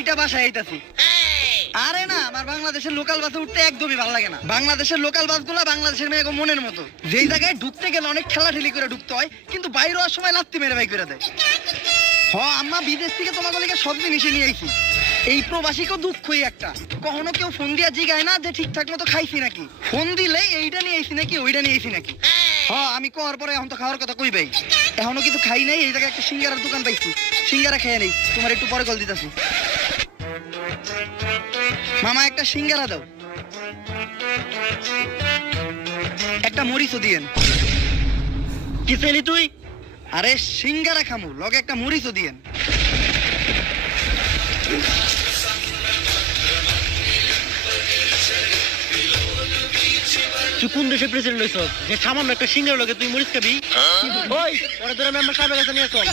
হাইটা বাসায় আইতাছি। আরে না, আমার বাংলাদেশের লোকাল বাসে উঠতে একদমই ভালো লাগে না। বাংলাদেশের লোকাল বাসগুলো বাংলাদেশের মেয়ে মনের মতো, যেই জায়গায় ঢুকতে গেলে অনেক ঠেলাঠেলি করে ঢুকতে হয়, কিন্তু বাইরে হওয়ার সময় লাত্তি মেরে বাই করে দেয়। আম্মা বিদেশ থেকে তোমাকে লিখে সব জিনিসই নিয়ে আইছি। এই প্রবাসীকেও দুঃখই একটা, কখনো কেউ ফোন দিয়া জিগায় না যে ঠিকঠাক মতো খাইছি নাকি। ফোন দিলে এইটা নিয়ে আইছি নাকি ওইটা নিয়ে আইছি নাকি। আমি করার পরে এখন তো খাওয়ার কথা কই ভাই, এখনো কিন্তু খাই নাই। এই জায়গায় একটা সিঙ্গারার দোকান পাইছি, সিঙ্গারা খেয়ে নেই। তোমার একটু পরে কল দিতেছি। মামা একটা সিঙ্গারা দাও, একটা মরিচও দিয়েন। কি চাইলি তুই? আরে সিঙ্গারা খামু, লগে একটা মরিচও দিয়েন। তুই কোন দেশের প্রেসিডেন্ট হইছ যে সামান্য একটা সিঙ্গার লগে তুই মরিচ খাবি? ওই ওরা ধরে মেম্বার সাহেবের কাছে নিয়ে চল।